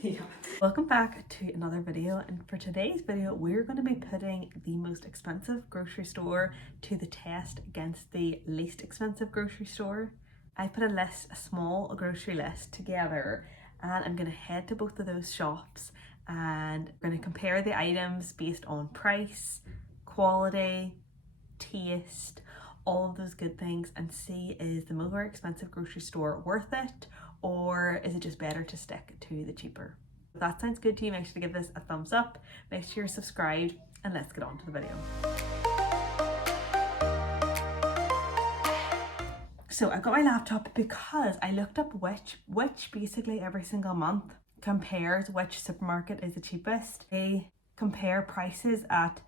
Yeah. Welcome back to another video, and for today's video we're going to be putting the most expensive grocery store to the test against the least expensive grocery store. I put a small grocery list together, and I'm going to head to both of those shops and we're going to compare the items based on price, quality, taste, all of those good things, and see is the more expensive grocery store worth it, or is it just better to stick to the cheaper? If that sounds good to you, make sure to give this a thumbs up, make sure you're subscribed, and let's get on to the video. So I got my laptop because I looked up which basically every single month compares which supermarket is the cheapest. They compare prices at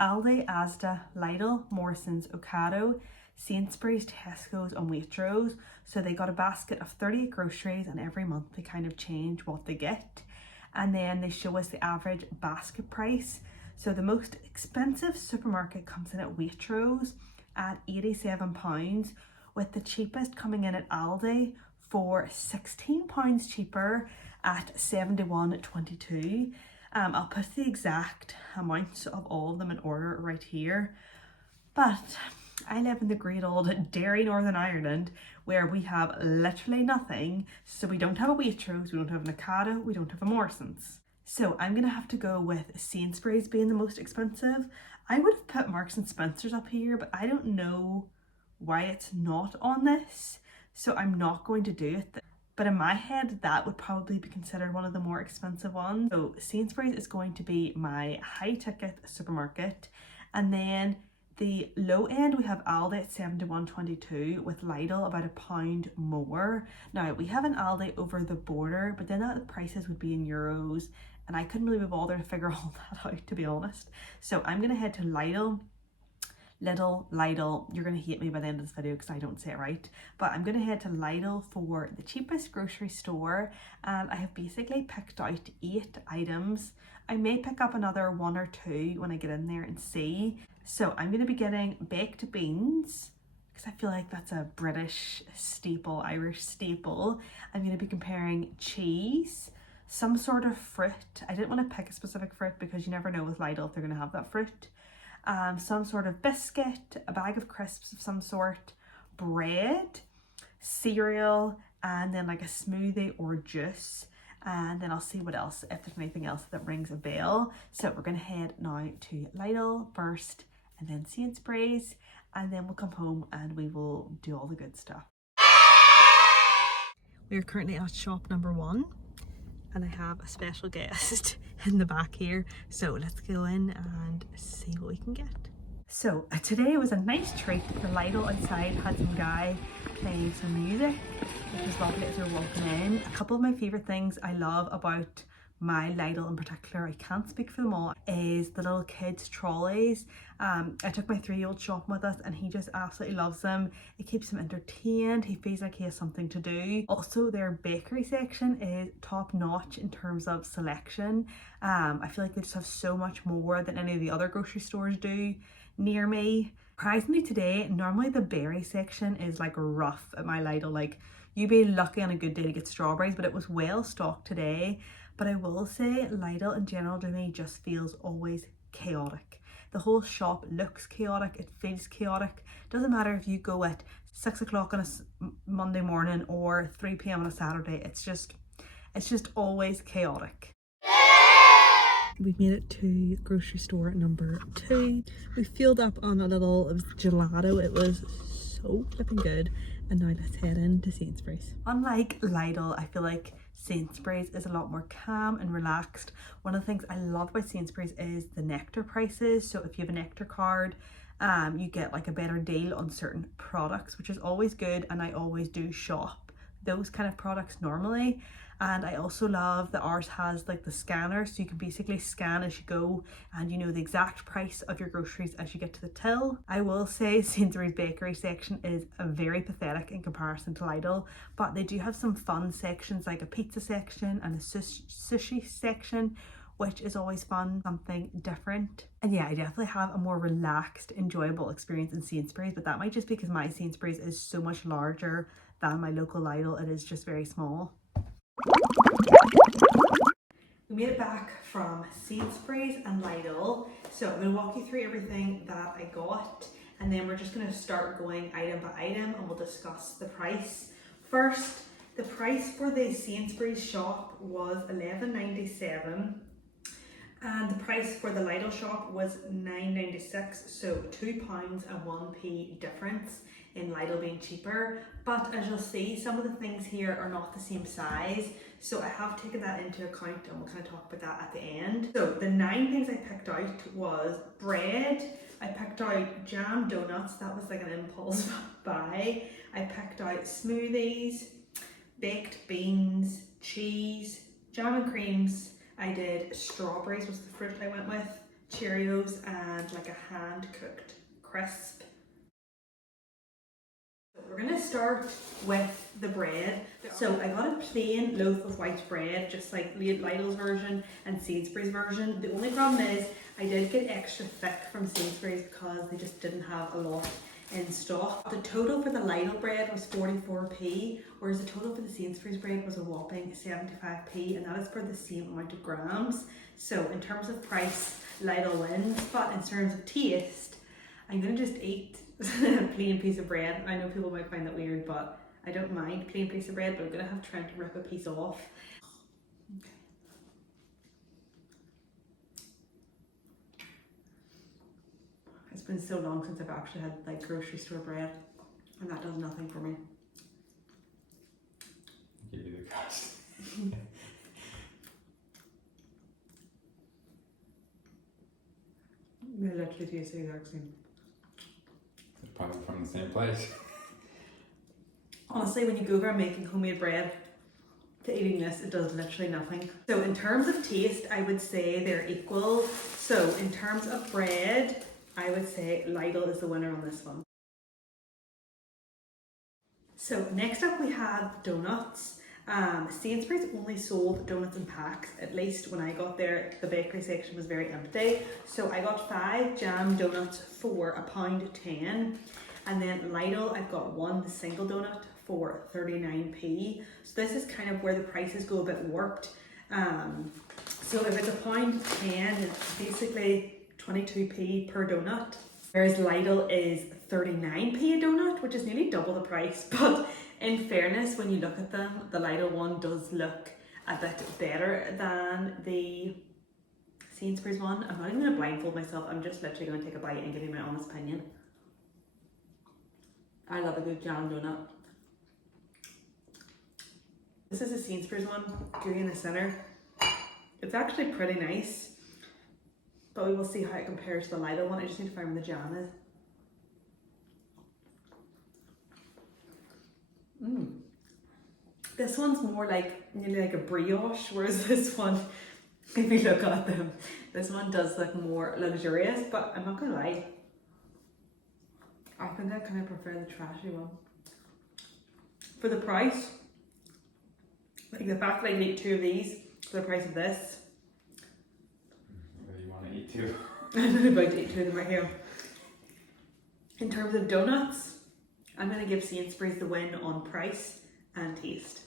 Aldi, Asda, Lidl, Morrisons, Ocado, Sainsbury's, Tesco's and Waitrose. So they got a basket of 38 groceries, and every month they kind of change what they get. And then they show us the average basket price. So the most expensive supermarket comes in at Waitrose at £87, with the cheapest coming in at Aldi for £16 cheaper at £71.22. I'll put the exact amounts of all of them in order right here. But I live in the great old Derry, Northern Ireland, where we have literally nothing. So we don't have a Waitrose, we don't have an Ocado, we don't have a Morrisons. So I'm gonna have to go with Sainsbury's being the most expensive. I would have put Marks and Spencer's up here, but I don't know why it's not on this. So I'm not going to do it. But in my head, that would probably be considered one of the more expensive ones. So Sainsbury's is going to be my high ticket supermarket. And then the low end, we have Aldi at £71.22, with Lidl about £1 more. Now we have an Aldi over the border, but then the prices would be in euros, and I couldn't really be bothered to figure all that out, to be honest. So I'm gonna head to Lidl. Lidl, you're gonna hate me by the end of this video because I don't say it right, but I'm gonna head to Lidl for the cheapest grocery store, and I have basically picked out 8 items. I may pick up another 1 or 2 when I get in there and see. So I'm gonna be getting baked beans because I feel like that's a British staple, Irish staple. I'm gonna be comparing cheese, some sort of fruit. I didn't want to pick a specific fruit because you never know with Lidl if they're gonna have that fruit. Some sort of biscuit, a bag of crisps of some sort, bread, cereal, and then like a smoothie or juice. And then I'll see what else, if there's anything else that rings a bell. So we're gonna head now to Lidl first, and then Sainsbury's, and then we'll come home and we will do all the good stuff. We're currently at shop number 1. And I have a special guest in the back here, so let's go in and see what we can get. So today was a nice treat. The Lidl outside had some guy playing some music, which was lovely as we were walking in. A couple of my favourite things I love about my Lidl in particular, I can't speak for them all, is the little kids trolleys. I took my 3-year-old shopping with us and he just absolutely loves them. It keeps him entertained, he feels like he has something to do. Also their bakery section is top notch in terms of selection. I feel like they just have so much more than any of the other grocery stores do near me. Surprisingly today, normally the berry section is like rough at my Lidl. Like you'd be lucky on a good day to get strawberries, but it was well stocked today. But I will say Lidl in general to me just feels always chaotic. The whole shop looks chaotic, it feels chaotic. Doesn't matter if you go at 6 o'clock on a Monday morning or 3 p.m. on a Saturday, it's just always chaotic. We've made it to grocery store number 2. We filled up on a little, it was gelato, it was so flipping good. And now let's head into Sainsbury's. Unlike Lidl, I feel like Sainsbury's is a lot more calm and relaxed. One of the things I love about Sainsbury's is the Nectar prices. So if you have a Nectar card, you get like a better deal on certain products, which is always good, and I always do shop those kind of products normally. And I also love that ours has like the scanner, so you can basically scan as you go and you know the exact price of your groceries as you get to the till. I will say Sainsbury's bakery section is very pathetic in comparison to Lidl, but they do have some fun sections like a pizza section and a sushi section, which is always fun, something different. And yeah, I definitely have a more relaxed, enjoyable experience in Sainsbury's, but that might just be because my Sainsbury's is so much larger than my local Lidl. It is just very small. made it back from Sainsbury's and Lidl. So I'm going to walk you through everything that I got, and then we're just going to start going item by item and we'll discuss the price. First, the price for the Sainsbury's shop was $11.97 and the price for the Lidl shop was $9.96, so £2 and 1p difference in Lidl being cheaper. But as you'll see, some of the things here are not the same size, so I have taken that into account and we'll kind of talk about that at the end. So the 9 things I picked out was bread, I picked out jam donuts, that was like an impulse buy. I picked out smoothies, baked beans, cheese, jam and creams. I did strawberries was the fruit I went with, Cheerios, and like a hand cooked crisp. We're going to start with the bread. So I got a plain loaf of white bread, just like Lidl's version and Sainsbury's version. The only problem is I did get extra thick from Sainsbury's because they just didn't have a lot in stock. The total for the Lidl bread was 44p, whereas the total for the Sainsbury's bread was a whopping 75p, and that is for the same amount of grams. So in terms of price, Lidl wins, but in terms of taste, I'm gonna just eat a plain piece of bread. I know people might find that weird, but I don't mind plain piece of bread, but I'm gonna have Trent rip a piece off. Okay. It's been so long since I've actually had like grocery store bread, and that does nothing for me. Give you the crust. They literally taste the exact same. It's probably from the same place. Honestly, when you go over making homemade bread to eating this, it does literally nothing. So in terms of taste, I would say they're equal. So in terms of bread, I would say Lidl is the winner on this one. So next up we have donuts. Sainsbury's only sold donuts in packs. At least when I got there, the bakery section was very empty. So I got 5 jam donuts for £1.10, and then Lidl I've got 1 single donut for 39p. So this is kind of where the prices go a bit warped. So if it's £1.10, it's basically 22p per donut, whereas Lidl is 39p a donut, which is nearly double the price. But in fairness, when you look at them, the Lidl one does look a bit better than the Sainsbury's one. I'm not even going to blindfold myself, I'm just literally going to take a bite and give you my honest opinion. I love a good jam donut. This is a Sainsbury's one, gooey in the centre. It's actually pretty nice, but we will see how it compares to the Lidl one. I just need to find where the jam is. This one's more like, nearly like a brioche, whereas this one, if you look at them, this one does look more luxurious, but I'm not gonna lie, I think I kind of prefer the trashy one. For the price, like the fact that I can eat 2 of these for the price of this. What do you want to eat too? I'm about to eat 2 of them right here. In terms of donuts, I'm going to give Sainsbury's the win on price and taste.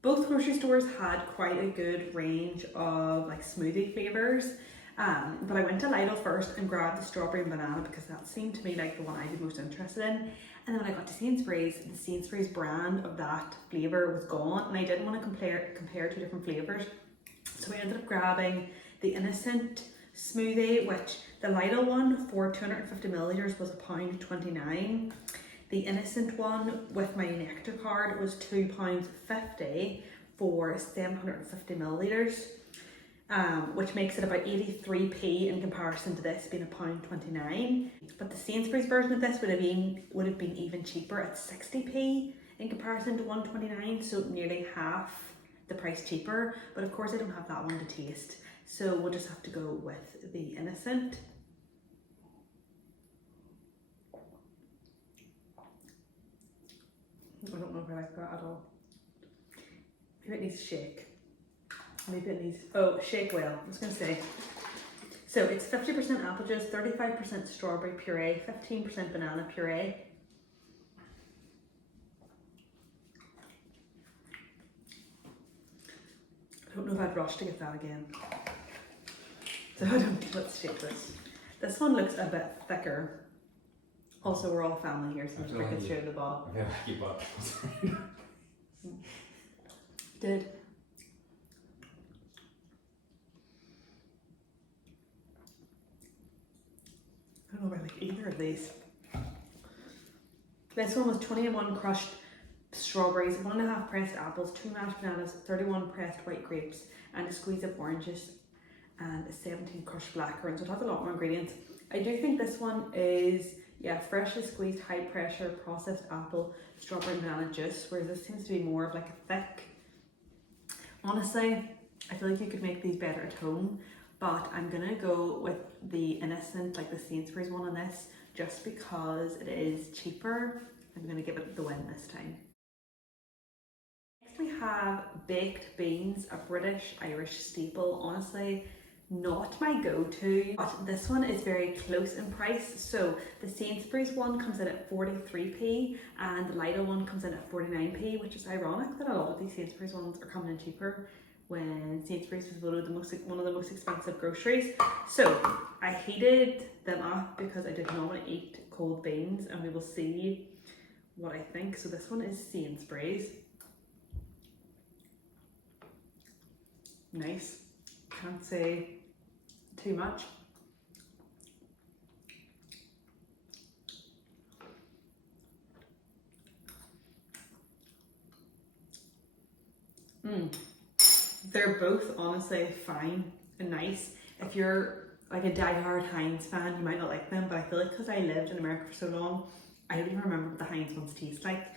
Both grocery stores had quite a good range of like smoothie flavours, but I went to Lidl first and grabbed the strawberry and banana because that seemed to me like the one I'd be most interested in. And then when I got to Sainsbury's, the Sainsbury's brand of that flavour was gone, and I didn't want to compare 2 different flavours. So I ended up grabbing the innocent smoothie, which the Lidl one for 250 millilitres was £1.29. The innocent one with my nectar card was £2.50 for 750 millilitres, which makes it about 83p in comparison to this being £1.29. But the Sainsbury's version of this would have been even cheaper at 60p in comparison to £1.29, so nearly half the price cheaper. But of course I don't have that one to taste, so we'll just have to go with the innocent. I don't know if I like that at all. Maybe it needs a shake. Maybe it needs, oh, shake well, I was going to say. So it's 50% apple juice, 35% strawberry puree, 15% banana puree. don't know if I'd rush to get that again. So let's take this. This one looks a bit thicker. Also, we're all family here, so I'm just breaking straight at the bottom. I feel like you bought those. Did. I don't know if I like either of these. This one was 21 crushed strawberries, 1.5 pressed apples, 2 mashed bananas, 31 pressed white grapes, and a squeeze of oranges, and 17 crushed blackcurrants. So it has a lot more ingredients. I do think this one is, yeah, freshly squeezed, high pressure, processed apple, strawberry and banana juice, whereas this seems to be more of like a thick. Honestly, I feel like you could make these better at home, but I'm gonna go with the innocent, like the Sainsbury's one on this, just because it is cheaper. I'm gonna give it the win this time. Next we have baked beans, a British-Irish staple. Honestly, not my go-to, but this one is very close in price. So the Sainsbury's one comes in at 43p and the Lidl one comes in at 49p, which is ironic that a lot of these Sainsbury's ones are coming in cheaper when Sainsbury's was voted one of the most expensive groceries. So I heated them up because I did not want to eat cold beans, and we will see what I think. So this one is Sainsbury's. Nice. Can't say too much. They're both honestly fine and nice. If you're like a die-hard Heinz fan, you might not like them, but I feel like because I lived in America for so long, I don't even remember what the Heinz ones taste like.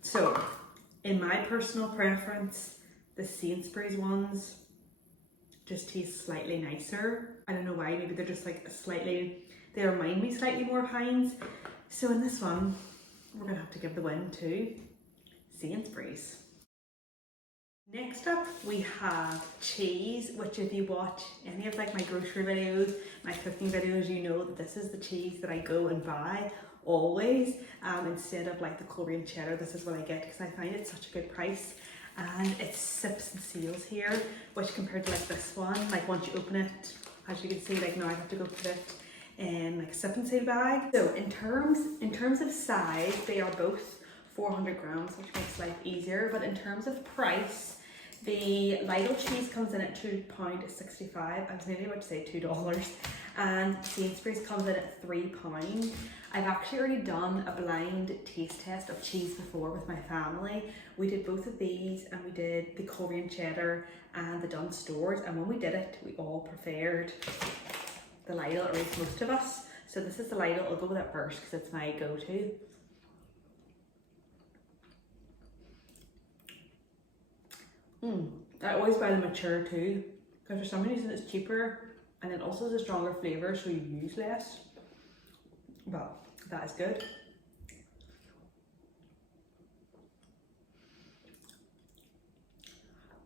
So, in my personal preference, the Sainsbury's ones just taste slightly nicer. I don't know why, maybe they're just like they remind me slightly more of Heinz. So in this one, we're gonna have to give the win to Sainsbury's. Next up, we have cheese, which if you watch any of like my grocery videos, my cooking videos, you know that this is the cheese that I go and buy always. Instead of like the Korean cheddar, this is what I get because I find it such a good price. And it sips and seals here, which compared to like this one, like once you open it, as you can see, like now I have to go put it in like sip and seal bag. So in terms of size, they are both 400 grams, which makes life easier. But in terms of price, the Lidl cheese comes in at £2.65. I was nearly about to say $2. And Sainsbury's comes in at £3. I've actually already done a blind taste test of cheese before with my family. We did both of these, and we did the Korean cheddar and the Dunnes Stores. And when we did it, we all preferred the Lidl, or at least most of us. So this is the Lidl. I'll go with it first because it's my go-to. I always buy the mature too, because for some reason it's cheaper and it also has a stronger flavour, so you use less. But that is good.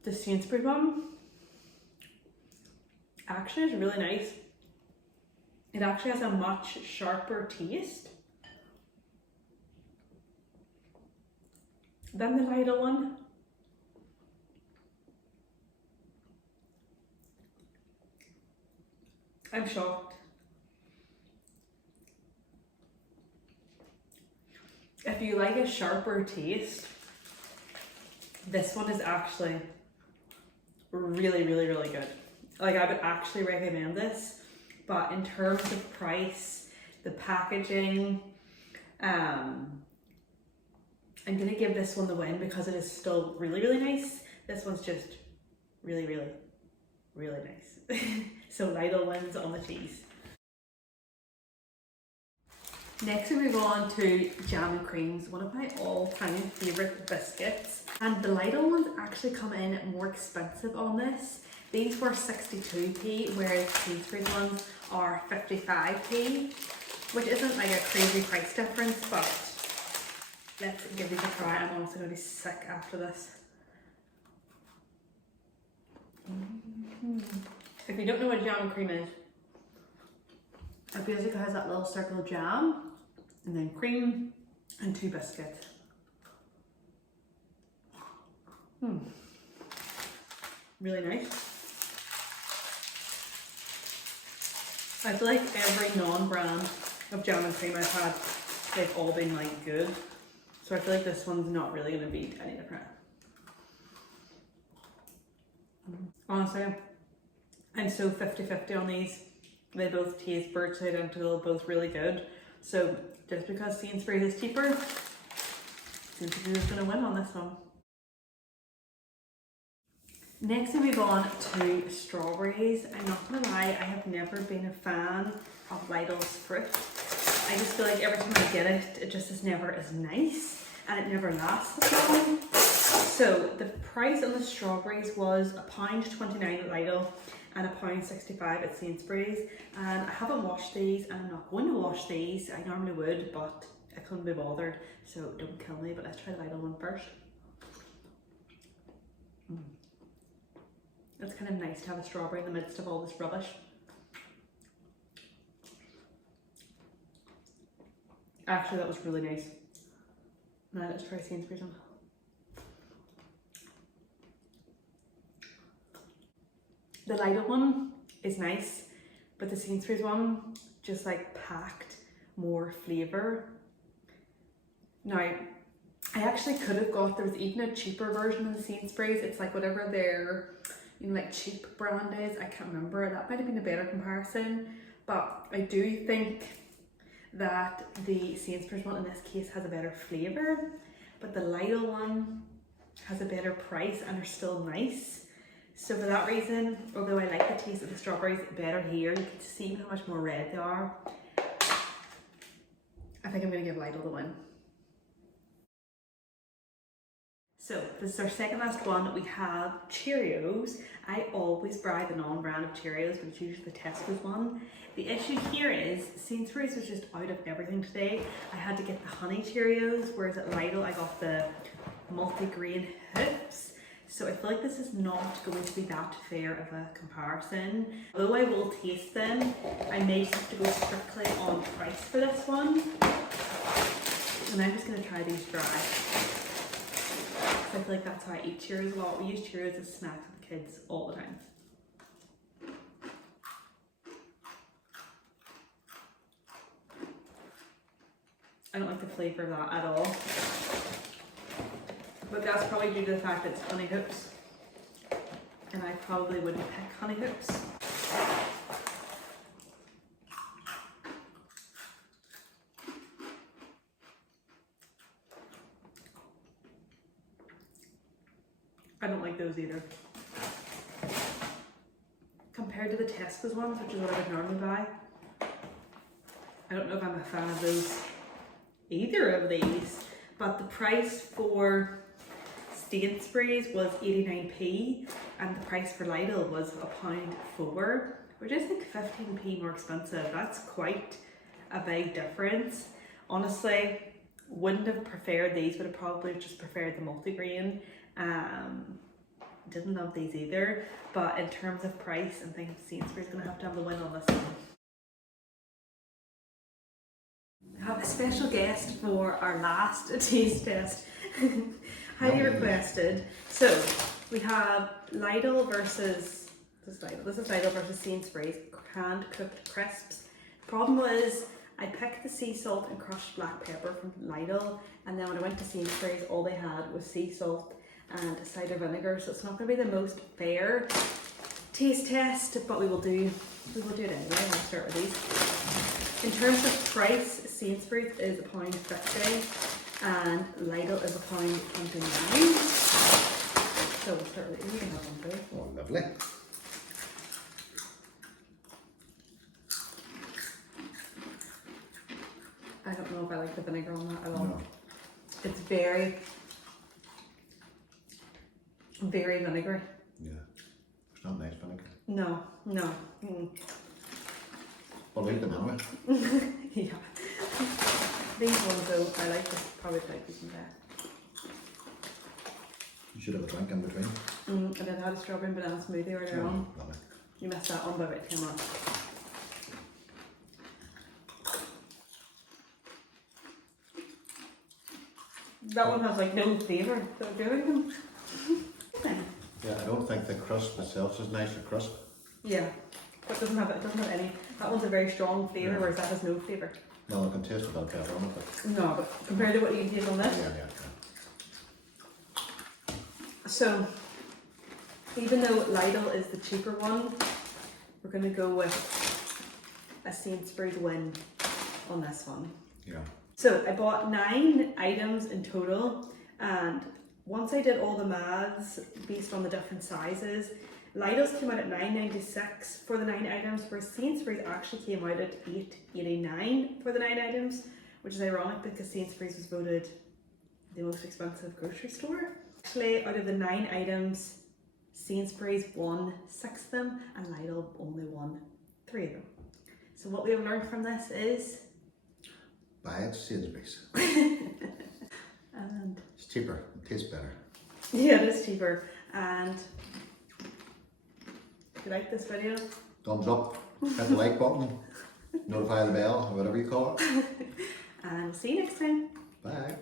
The Sainsbury's one actually is really nice. It actually has a much sharper taste than the Lidl one. I'm shocked. If you like a sharper taste, this one is actually really, really, really good. Like, I would actually recommend this, but in terms of price, the packaging, I'm gonna give this one the win because it is still really, really nice. This one's just really, really, really nice. So Lidl wins on the cheese. Next we move on to jam and creams, one of my all-time favourite biscuits. And the Lidl ones actually come in more expensive on this. These were 62p, whereas Sainsbury's ones are 55p, which isn't like a crazy price difference, but let's give these a try. I'm also going to be sick after this. If you don't know what jam and cream is, it basically has that little circle of jam and then cream and 2 biscuits. really nice. I feel like every non-brand of jam and cream I've had, they've all been like good. So I feel like this one's not really going to be any different. Honestly, I'm so 50-50 on these. They both taste virtually identical, both really good. So just because Sainsbury's is cheaper, Sainsbury's is going to win on this one. Next we move on to strawberries. I'm not going to lie, I have never been a fan of Lidl's fruit. I just feel like every time I get it, it just is never as nice and it never lasts as long. So the price on the strawberries was £1.29 at Lidl and £1.65 at Sainsbury's, and I haven't washed these and I'm not going to wash these. I normally would, but I couldn't be bothered, so don't kill me. But let's try the Lidl one first. It's kind of nice to have a strawberry in the midst of all this rubbish. Actually, that was really nice. Now let's try Sainsbury's one. The Lidl one is nice, but the Sainsbury's one just like packed more flavour. Now, I actually could have got, there was even a cheaper version of the Sainsbury's. It's like whatever their, you know, like cheap brand is. I can't remember. That might have been a better comparison, but I do think that the Sainsbury's one in this case has a better flavour, but the Lidl one has a better price and are still nice. So for that reason, although I like the taste of the strawberries better here, you can see how much more red they are. I think I'm going to give Lidl the win. So this is our second last one. We have Cheerios. I always buy the non-brand of Cheerios, but it's usually the Tesco's one. The issue here is Sainsbury's was just out of everything today. I had to get the honey Cheerios, whereas at Lidl I got the multi-grain hoops. So I feel like this is not going to be that fair of a comparison. Although I will taste them, I may just have to go strictly on price for this one. And I'm just going to try these dry. I feel like that's how I eat Cheerios a lot. We use Cheerios as snacks for the kids all the time. I don't like the flavour of that at all. But that's probably due to the fact that it's honey hoops. And I probably wouldn't pick honey hoops. I don't like those either. Compared to the Tesco's ones, which is what I would normally buy, I don't know if I'm a fan of those, either of these. But the price for Sainsbury's was 89p and the price for Lidl was £1.04, which is like 15p more expensive. That's quite a big difference. Honestly, wouldn't have preferred these, would have probably just preferred the multigrain. Didn't love these either, but in terms of price, I think Sainsbury's going to have the win on this one. I have a special guest for our last taste test. Highly requested. So we have Lidl versus this is Lidl versus Sainsbury's canned cooked crisps. Problem was I picked the sea salt and crushed black pepper from Lidl, and then when I went to Sainsbury's, all they had was sea salt and cider vinegar. So it's not going to be the most fair taste test, but we will do it anyway. I'll start with these. In terms of price, Sainsbury's is £1.50 and Lidl is £1.29. So we'll start with it. You can have one too. Oh, lovely. I don't know if I like the vinegar on that at all. No. It's very, very vinegary. Yeah. It's not nice vinegar. No. I'll eat them anyway. Yeah. These ones though, I like this, probably like these in there. You should have a drink in between. And then I had a strawberry and banana smoothie earlier on. Lovely. You missed that one by about 10 months. That one has like no flavour. Don't do anything. Yeah, I don't think think the crust itself is nicer crisp. Yeah, but it doesn't have any. That one's a very strong flavour, Yeah. whereas that has no flavour. Well, I can taste a bit better on it, but No, but compared to what you can taste on this. yeah. So, even though Lidl is the cheaper one, we're going to go with a Sainsbury's win on this one. Yeah. So I bought 9 items in total, and once I did all the maths based on the different sizes, Lidl's came out at $9.96 for the 9 items, whereas Sainsbury's actually came out at $8.89 for the 9 items, which is ironic because Sainsbury's was voted the most expensive grocery store. Actually, out of the 9 items, Sainsbury's won 6 of them and Lidl only won 3 of them. So what we have learned from this is... Buy it Sainsbury's. And It's cheaper, it tastes better. yeah, it is cheaper. And if you like this video, Thumbs up, hit the like button, notify the bell, or whatever you call it. and we'll see you next time. Bye.